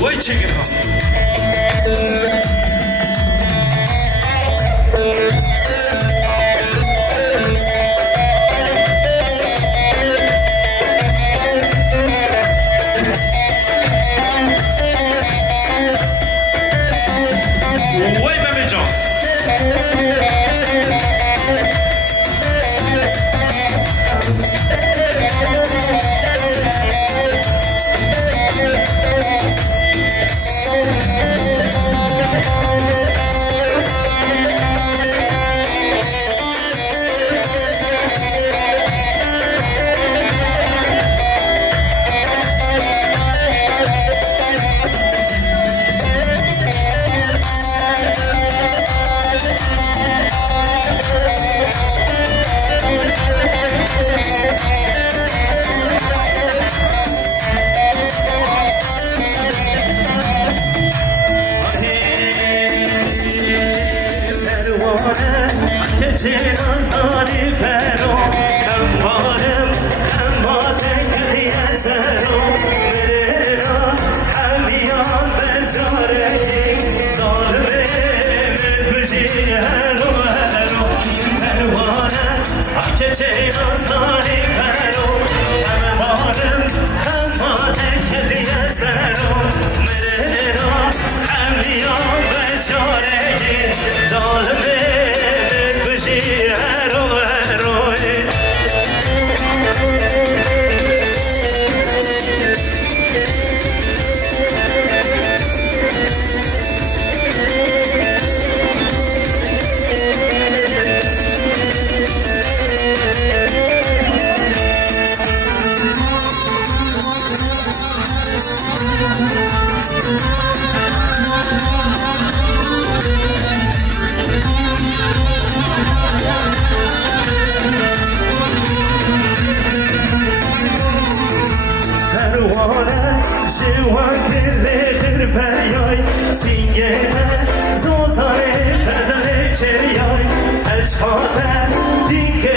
وای چگه وای بابا جان چرازداری پرو هموارم همواره کلی ازرو بره را همیان بجارگی ظالمه بجی هرو هرو پروانه که چرازداری پرو هموارم همواره کلی ازرو بره را همیان بجارگی ظالمه جوان کلی خیر فریای سینگه زوزاره پرزنه چریای اشخاطه دیگه